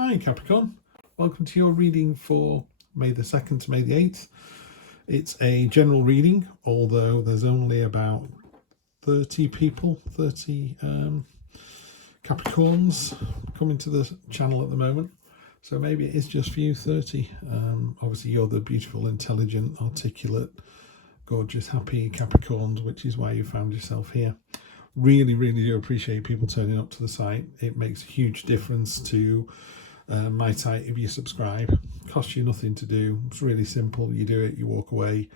Hi Capricorn, welcome to your reading for May the 2nd to May the 8th. It's a general reading, although there's only about 30 people, 30 Capricorns coming to the channel at the moment. So maybe it is just for you, 30. Obviously you're the beautiful, intelligent, articulate, gorgeous, happy Capricorns, which is why you found yourself here. Really do appreciate people turning up to the site. It makes a huge difference to my site if you subscribe. Costs you nothing to do. It's really simple. You do it, you walk away.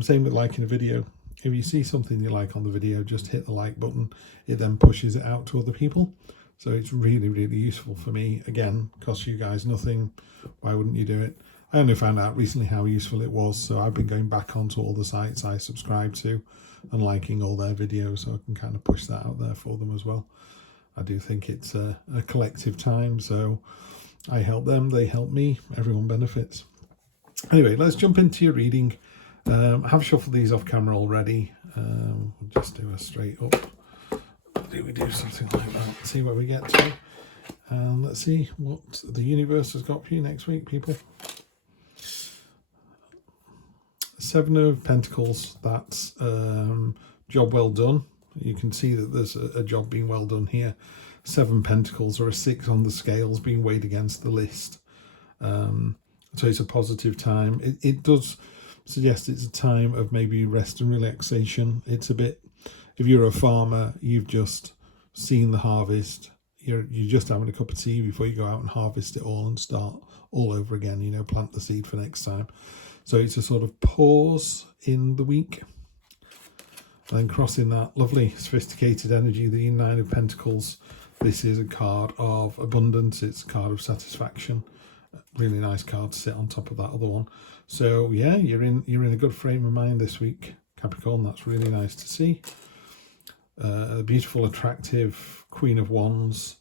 Same with liking a video. If you see something you like on the video, just hit the like button. It then pushes it out to other people. So it's really useful for me. Again, costs you guys nothing. Why wouldn't you do it? I only found out recently how useful it was, so I've been going back onto all the sites I subscribe to and liking all their videos, so I can kind of push that out there for them as well. I do think it's a collective time, so I help them, they help me, everyone benefits. Anyway, let's jump into your reading. I have shuffled these off camera already. We'll just do a straight up. Do we do something like that? See where we get to. And let's see what the universe has got for you next week, people. Seven of Pentacles, that's job well done. You can see that there's a job being well done here. 7 Pentacles or a 6 on the scales being weighed against the list. So it's a positive time. It does suggest it's a time of maybe rest and relaxation. It's a bit, if you're a farmer, you've just seen the harvest. You're just having a cup of tea before you go out and harvest it all and start all over again, you know, plant the seed for next time. So it's a sort of pause in the week. And then crossing that lovely sophisticated energy, the 9 of Pentacles. This is a card of abundance. It's a card of satisfaction. Really nice card to sit on top of that other one. So yeah, you're in a good frame of mind this week, Capricorn. That's really nice to see. A beautiful, attractive Queen of Wands,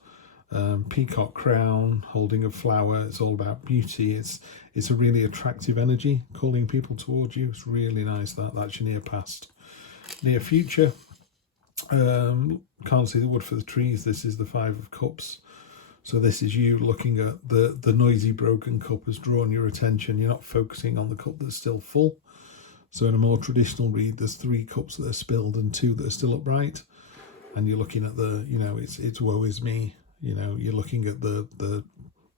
peacock crown, holding a flower. It's all about beauty. It's a really attractive energy calling people towards you. It's really nice. That's your near past. Near future, can't see the wood for the trees. This is the 5 of Cups. So this is you looking at the noisy broken cup has drawn your attention. You're not focusing on the cup that's still full. So in a more traditional read, there's 3 cups that are spilled and 2 that are still upright. And you're looking at the, you know, it's woe is me. You know, you're looking at the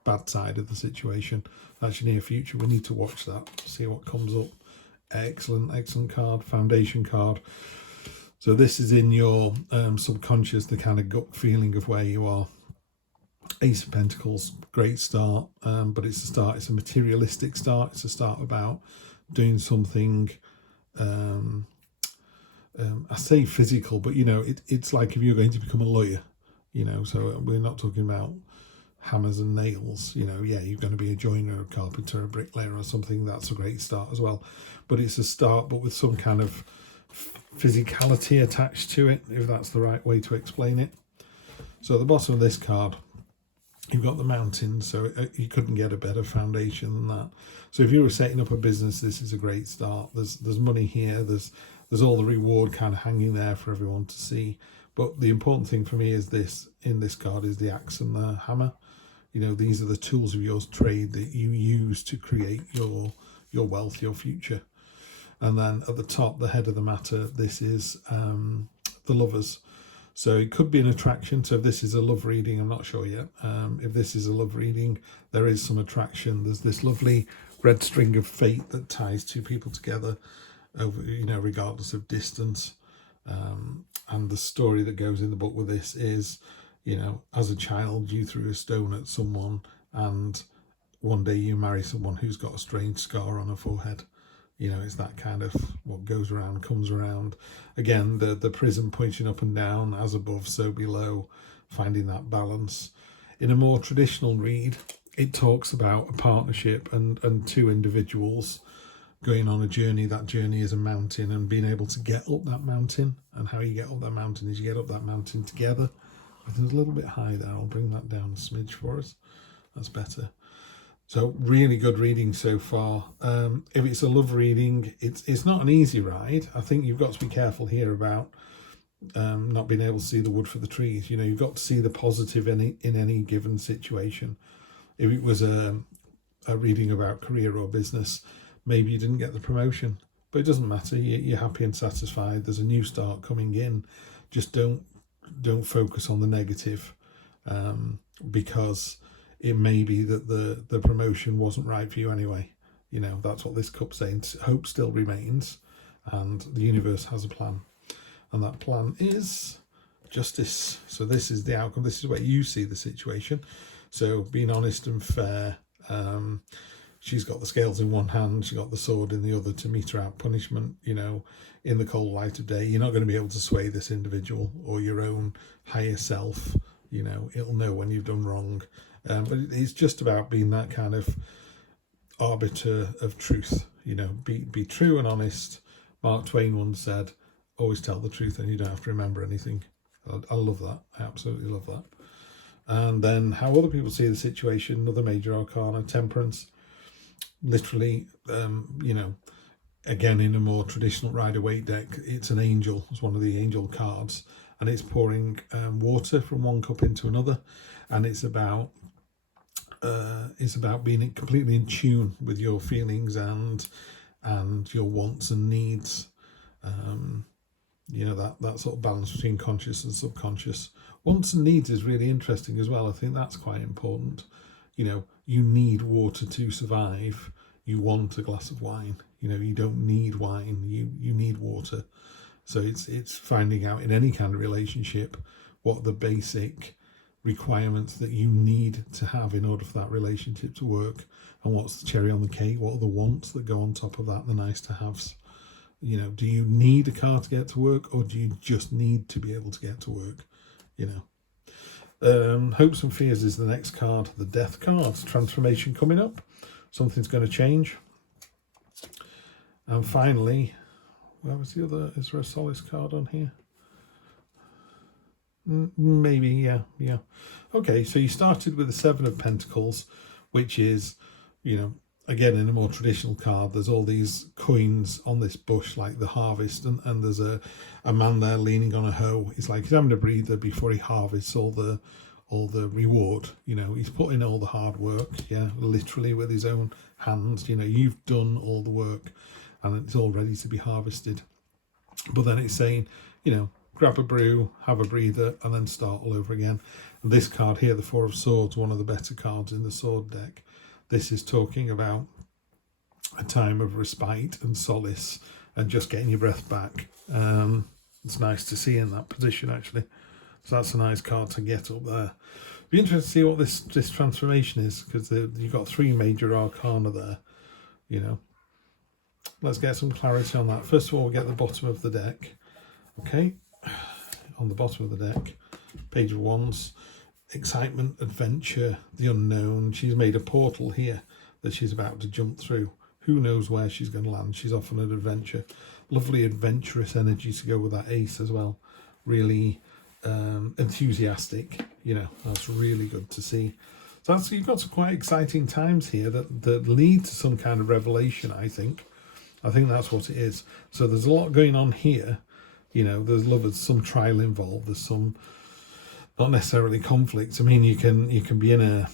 bad side of the situation. That's your near future. We need to watch that, see what comes up. Excellent card, foundation card. So this is in your subconscious, the kind of gut feeling of where you are. Ace of Pentacles, great start, but it's a start. It's a materialistic start. It's a start about doing something. I say physical, but you know, it's like if you're going to become a lawyer. You know, so we're not talking about hammers and nails. You know, yeah, you're going to be a joiner, a carpenter, a bricklayer or something. That's a great start as well. But it's a start, but with some kind of physicality attached to it, if that's the right way to explain it. So at the bottom of this card, you've got the mountains, so you couldn't get a better foundation than that. So if you were setting up a business, this is a great start. There's money here. There's all the reward kind of hanging there for everyone to see. But the important thing for me is this, in this card, is the axe and the hammer. You know, these are the tools of your trade that you use to create your wealth, your future. And then at the top, the head of the matter, this is the lovers. So it could be an attraction. So if this is a love reading, I'm not sure yet. If this is a love reading, there is some attraction. There's this lovely red string of fate that ties 2 people together, over, you know, regardless of distance. And the story that goes in the book with this is, you know, as a child, you threw a stone at someone and one day you marry someone who's got a strange scar on her forehead. You know, it's that kind of what goes around comes around. Again, the prism pointing up and down, as above, so below, finding that balance. In a more traditional read, it talks about a partnership and 2 individuals going on a journey. That journey is a mountain and being able to get up that mountain. And how you get up that mountain is you get up that mountain together. I think it's a little bit high there. I'll bring that down a smidge for us. That's better. So really good reading so far. If it's a love reading, it's not an easy ride. I think you've got to be careful here about not being able to see the wood for the trees. You know, you've got to see the positive in any given situation. If it was a reading about career or business, maybe you didn't get the promotion, but it doesn't matter. You're happy and satisfied. There's a new start coming in. Just don't focus on the negative, because it may be that the promotion wasn't right for you anyway. You know, that's what this cup's saying. Hope still remains, and the universe has a plan, and that plan is justice. So this is the outcome. This is where you see the situation. So being honest and fair. She's got the scales in one hand, she's got the sword in the other to meter out punishment, you know, in the cold light of day. You're not going to be able to sway this individual or your own higher self, you know, it'll know when you've done wrong. But it's just about being that kind of arbiter of truth, you know, be true and honest. Mark Twain once said, always tell the truth and you don't have to remember anything. I love that. I absolutely love that. And then how other people see the situation, another major arcana, Temperance. Literally, you know, again in a more traditional Rider-Waite deck, it's an angel. It's one of the angel cards, and it's pouring water from one cup into another, and it's about being completely in tune with your feelings and your wants and needs. You know, that sort of balance between conscious and subconscious. Wants and needs is really interesting as well. I think that's quite important. You know, you need water to survive. You want a glass of wine. You know, you don't need wine. You need water. So it's finding out in any kind of relationship what are the basic requirements that you need to have in order for that relationship to work, and what's the cherry on the cake. What are the wants that go on top of that, the nice to haves. You know, do you need a car to get to work, or do you just need to be able to get to work? You know, hopes and fears is the next card, the death card. Transformation coming up, something's going to change. And finally, where was the other? Is there a solace card on here? Maybe, yeah. Okay, so you started with the Seven of Pentacles, which is, you know, again in a more traditional card, there's all these coins on this bush like the harvest, and there's a man there leaning on a hoe. It's like he's having a breather before he harvests all the reward. You know, he's put in all the hard work, yeah, literally with his own hands. You know, you've done all the work and it's all ready to be harvested. But then it's saying, you know, grab a brew, have a breather, and then start all over again. And this card here, the Four of Swords, one of the better cards in the sword deck. This is talking about a time of respite and solace and just getting your breath back. It's nice to see in that position, actually. So that's a nice card to get up there. Be interested to see what this transformation is, because you've got three major arcana there, you know. Let's get some clarity on that. First of all, we'll get the bottom of the deck. Okay, on the bottom of the deck, Page of Wands. Excitement, adventure, the unknown. She's made a portal here that she's about to jump through. Who knows where she's going to land? She's off on an adventure. Lovely adventurous energy to go with that ace as well. Really enthusiastic. You know, that's really good to see. So you've got some quite exciting times here that lead to some kind of revelation, I think. I think that's what it is. So there's a lot going on here. You know, there's some trial involved. There's some, not necessarily conflict. I mean, you can be in a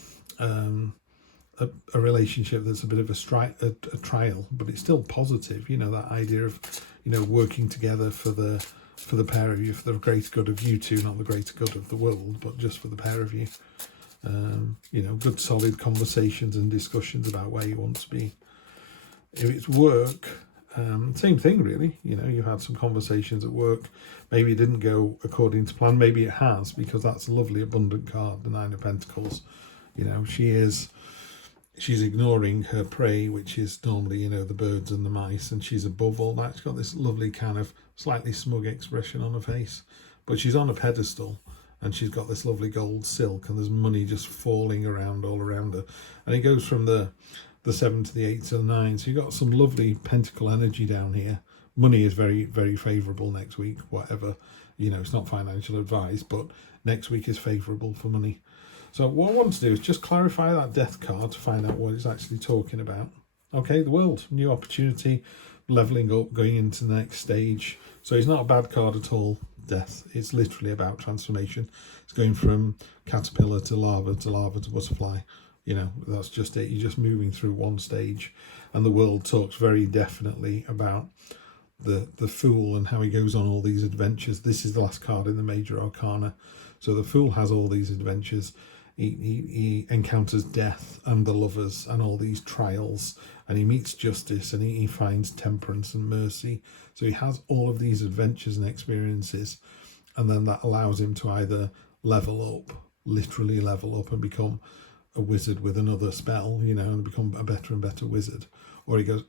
relationship that's a bit of a trial, but it's still positive. You know, that idea of, you know, working together for the pair of you, for the greater good of you two, not the greater good of the world, but just for the pair of you. You know, good solid conversations and discussions about where you want to be. If it's work, same thing really. You know, you've had some conversations at work. Maybe it didn't go according to plan. Maybe it has, because that's a lovely abundant card, the Nine of Pentacles. You know, she's ignoring her prey, which is normally, you know, the birds and the mice, and she's above all that. She's got this lovely kind of slightly smug expression on her face, but she's on a pedestal, and she's got this lovely gold silk, and there's money just falling around all around her, and it goes from the 7 to the 8 to the 9. So you've got some lovely pentacle energy down here. Money is very, very favourable next week, whatever. You know, it's not financial advice, but next week is favourable for money. So what I want to do is just clarify that death card to find out what it's actually talking about. Okay, the world, new opportunity, levelling up, going into the next stage. So it's not a bad card at all, death. It's literally about transformation. It's going from caterpillar to larva to butterfly. You know, that's just it. You're just moving through one stage, and the world talks very definitely about the Fool and how he goes on all these adventures. This is the last card in the Major Arcana. So the Fool has all these adventures. He encounters death and the lovers and all these trials, and he meets justice, and he finds temperance and mercy. So he has all of these adventures and experiences, and then that allows him to either level up, literally level up, and become a wizard with another spell, you know, and become a better and better wizard. Or he goes,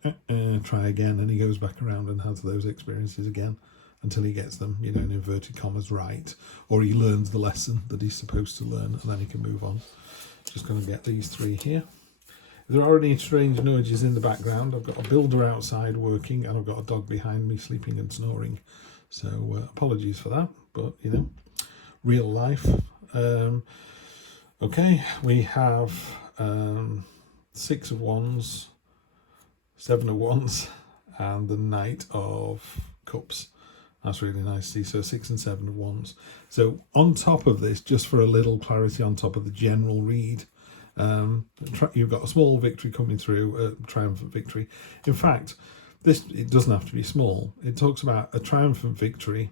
try again, and he goes back around and has those experiences again until he gets them, you know, in inverted commas, right. Or he learns the lesson that he's supposed to learn, and then he can move on. Just going to get these three here. If there are any strange noises in the background, I've got a builder outside working, and I've got a dog behind me sleeping and snoring. So apologies for that, but, you know, real life. Okay, we have 6 of Wands, 7 of Wands, and the Knight of Cups. That's really nice to see. So 6 and 7 of Wands. So on top of this, just for a little clarity on top of the general read, you've got a small victory coming through, a triumphant victory. In fact, it doesn't have to be small. It talks about a triumphant victory,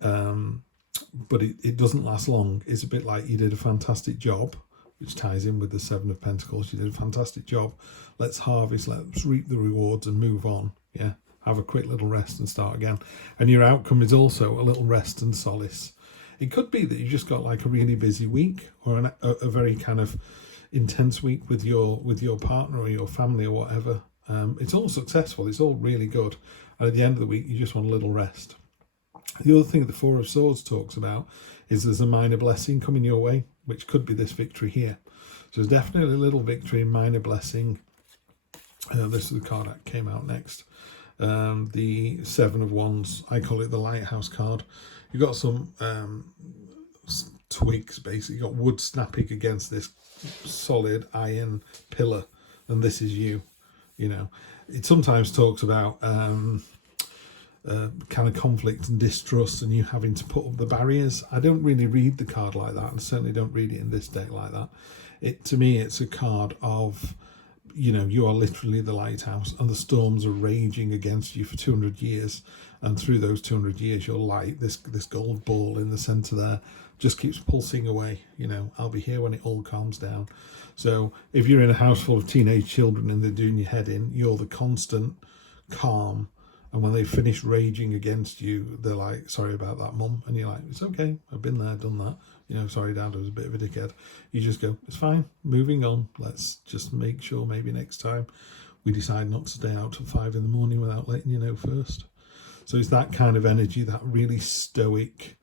but it doesn't last long. It's a bit like you did a fantastic job, which ties in with the 7 of Pentacles. You did a fantastic job. Let's harvest, let's reap the rewards and move on. Yeah, have a quick little rest and start again. And your outcome is also a little rest and solace. It could be that you just got like a really busy week, or a very kind of intense week with your partner or your family or whatever. It's all successful. It's all really good. And at the end of the week, you just want a little rest. The other thing the 4 of Swords talks about is there's a minor blessing coming your way, which could be this victory here. So there's definitely a little victory, minor blessing. This is the card that came out next. The 7 of Wands, I call it the Lighthouse card. You've got some twigs, basically. You've got wood snapping against this solid iron pillar, and this is you. You know, it sometimes talks about kind of conflict and distrust, and you having to put up the barriers. I don't really read the card like that, and certainly don't read it in this deck like that. To me, it's a card of, you know, you are literally the lighthouse, and the storms are raging against you for 200 years, and through those 200 years, your light, this gold ball in the center there, just keeps pulsing away. You know, I'll be here when it all calms down. So if you're in a house full of teenage children and they're doing your head in, you're the constant calm. And when they finish raging against you, they're like, sorry about that, Mum. And you're like, it's okay, I've been there, done that. You know, sorry, Dad, I was a bit of a dickhead. You just go, it's fine, moving on. Let's just make sure maybe next time we decide not to stay out till 5 in the morning without letting you know first. So it's that kind of energy, that really stoic,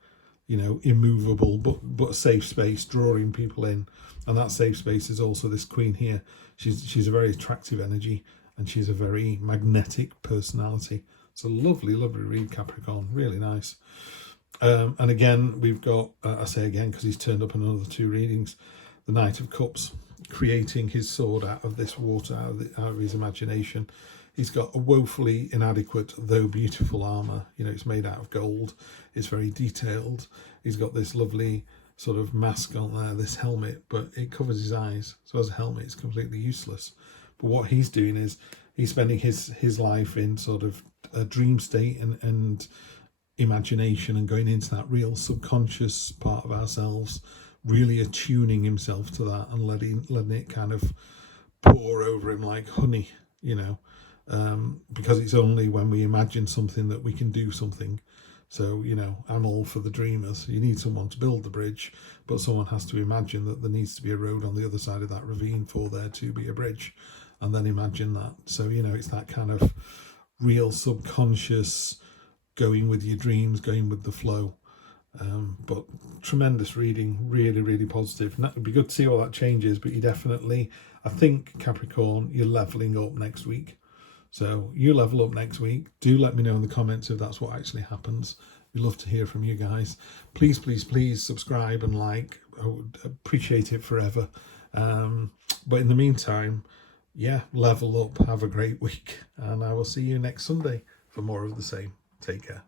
you know, immovable, but safe space, drawing people in. And that safe space is also this Queen here. She's a very attractive energy, and she's a very magnetic personality. It's a lovely, lovely read, Capricorn. Really nice. And again, we've got, I say again because he's turned up in another 2 readings, the Knight of Cups, creating his sword out of this water, out of his imagination. He's got a woefully inadequate, though beautiful armour. You know, it's made out of gold. It's very detailed. He's got this lovely sort of mask on there, this helmet, but it covers his eyes. So as a helmet, it's completely useless. But what he's doing is he's spending his life in sort of a dream state and imagination, and going into that real subconscious part of ourselves, really attuning himself to that and letting it kind of pour over him like honey, you know, because it's only when we imagine something that we can do something. So, you know, I'm all for the dreamers. You need someone to build the bridge, but someone has to imagine that there needs to be a road on the other side of that ravine for there to be a bridge, and then imagine that. So, you know, it's that kind of real subconscious, going with your dreams, going with the flow. But tremendous reading, really, really positive. And that would be good to see all that changes, but you definitely, I think, Capricorn, you're leveling up next week. So you level up next week. Do let me know in the comments if that's what actually happens. We'd love to hear from you guys. Please, please, please subscribe and like. I would appreciate it forever. But in the meantime, yeah, level up. Have a great week. And I will see you next Sunday for more of the same. Take care.